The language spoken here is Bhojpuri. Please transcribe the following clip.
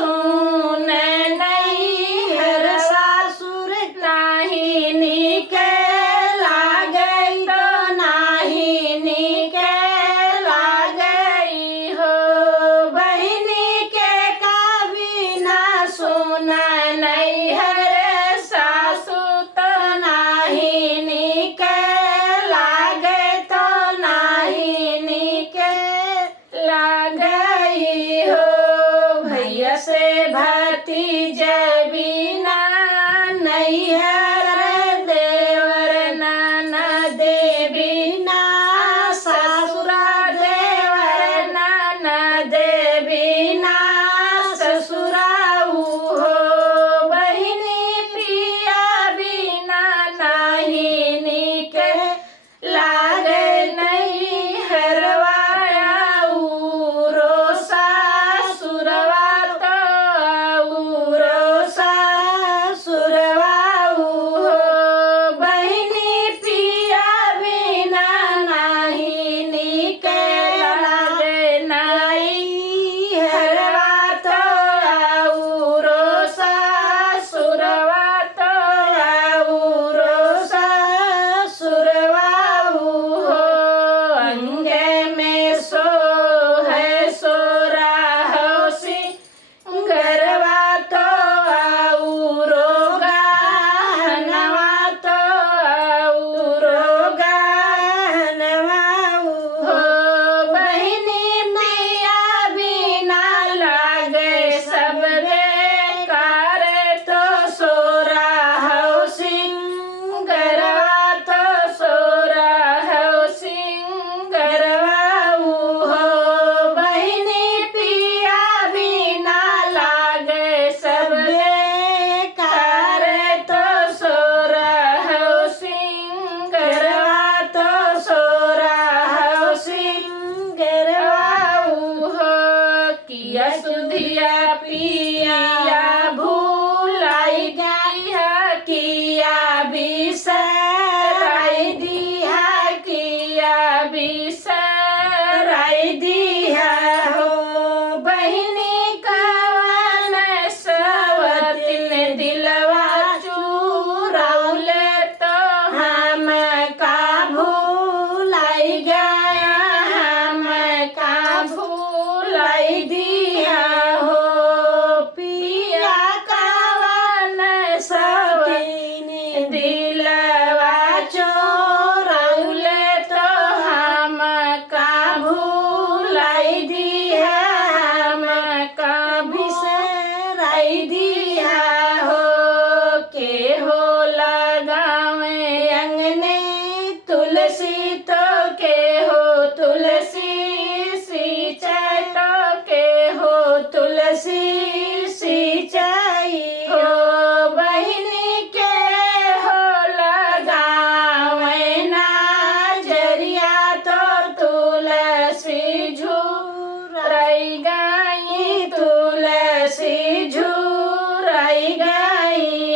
सुन नहीं हर सासुर नाही नीके लागई तो नाही नीके लागई हो बहिनी के का बिना सुन नहीं हर सासु तो नाही नीके लागे तो नाही नीके लागई हो भैया से भतीजा बिना नैहर देवर ननद बिना ससुरा देवर ननद बिना ससुराऊ हो बहिनी पिया बिना नाही नीके लागे नहीं हरवाया उरो सासुरवा तो उरो सासुरवा हो बहिनी पिया बिना नाही नीके लागे नहीं हरवा तो उरो सासुरवा तो उरो सासुरवा हो अंगे में सो है सोरा होसी गरवा तो आउरो गहनवा तो आउरो गहनवा हो बहिनी पिया बिना लागे सब बेकार तो सोरा होसी गरवा तो सोरा होसी गरवा हो बहिनी पिया बिना लागे सब बेकार तो सोरा होसी गरवा तो सोरा होसी गरवा हो किया सुधिया पिया भूलाई गया किया बिसराई दिया किया बिसराई दिया हो बहिनी कवन सवतिन दिलवा चुराउले तो हम का भूलाई गया हम का भूलाई दिया हो पिया कवन सवतिन दिलवा चोरौले तो हम का भूलाई दिया हम का बिसराई दिया हो के हो लगावे अंगने तुलसी तो के हो तुलसी सिंचाई तो के हो तुलसी सिंचाई हो बहिनी के हो लगावे नजरिया तो तुलसी झुरई गई तुलसी झुरई गई